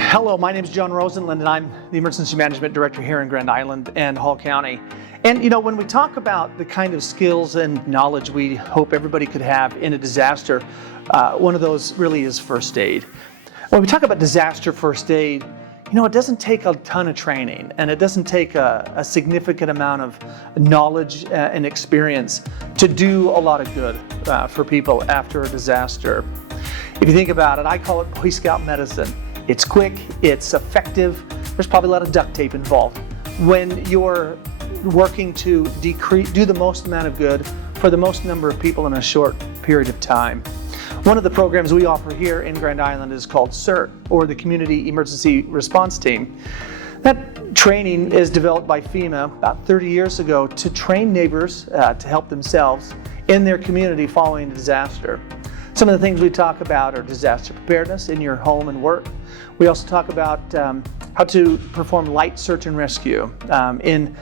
Hello, my name is Jon Rosenlund, and I'm the Emergency Management Director here in Grand Island and Hall County. And when we talk about the kind of skills and knowledge we hope everybody could have in a disaster, one of those really is first aid. When we talk about disaster first aid, it doesn't take a ton of training, and it doesn't take a significant amount of knowledge and experience to do a lot of good for people after a disaster. If you think about it, I call it Boy Scout medicine. It's quick, it's effective, there's probably a lot of duct tape involved. When you're working to do the most amount of good for the most number of people in a short period of time. One of the programs we offer here in Grand Island is called CERT, or the Community Emergency Response Team. That training is developed by FEMA about 30 years ago to train neighbors to help themselves in their community following a disaster. Some of the things we talk about are disaster preparedness in your home and work. We also talk about how to perform light search and rescue in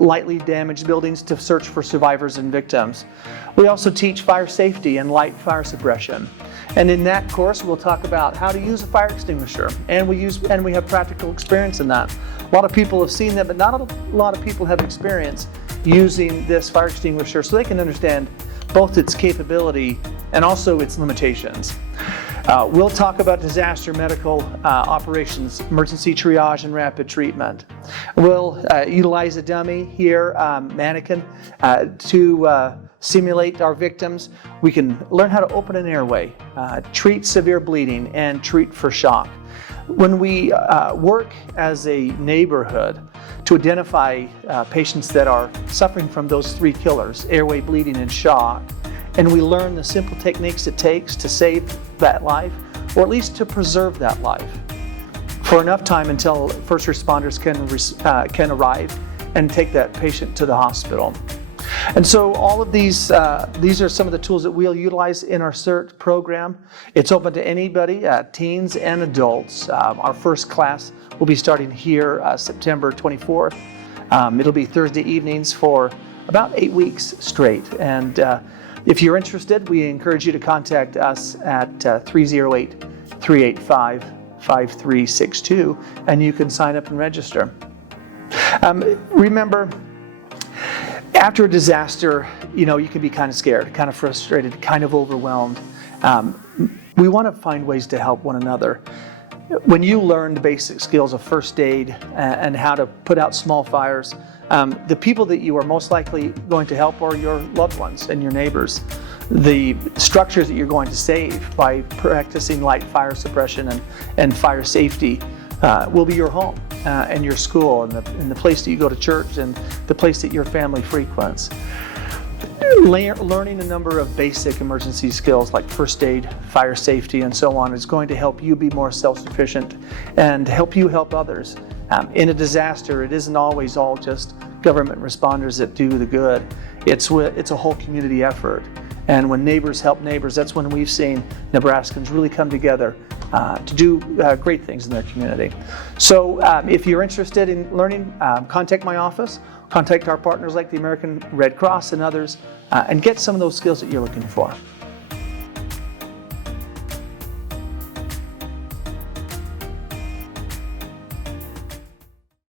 lightly damaged buildings to search for survivors and victims. We also teach fire safety and light fire suppression. And in that course, we'll talk about how to use a fire extinguisher. And we have practical experience in that. A lot of people have seen that, but not a lot of people have experience using this fire extinguisher so they can understand both its capability and also its limitations. We'll talk about disaster medical operations, emergency triage, and rapid treatment. We'll utilize a dummy here, mannequin, to simulate our victims. We can learn how to open an airway, treat severe bleeding, and treat for shock. When we work as a neighborhood to identify patients that are suffering from those three killers, airway, bleeding, and shock, and we learn the simple techniques it takes to save that life, or at least to preserve that life for enough time until first responders can arrive and take that patient to the hospital. And so all of these are some of the tools that we'll utilize in our CERT program. It's open to anybody, teens and adults. Our first class will be starting here September 24th. It'll be Thursday evenings for about 8 weeks straight. And if you're interested, we encourage you to contact us at 308-385-5362, and you can sign up and register. Remember, after a disaster, you can be kind of scared, kind of frustrated, kind of overwhelmed. We want to find ways to help one another. When you learn the basic skills of first aid and how to put out small fires, the people that you are most likely going to help are your loved ones and your neighbors. The structures that you're going to save by practicing light fire suppression and fire safety will be your home and your school and the place that you go to church and the place that your family frequents. Learning a number of basic emergency skills like first aid, fire safety, and so on is going to help you be more self-sufficient and help you help others. In a disaster, it isn't always all just government responders that do the good. It's a whole community effort. And when neighbors help neighbors, that's when we've seen Nebraskans really come together to do great things in their community. So if you're interested in learning, contact my office, contact our partners like the American Red Cross and others, and get some of those skills that you're looking for.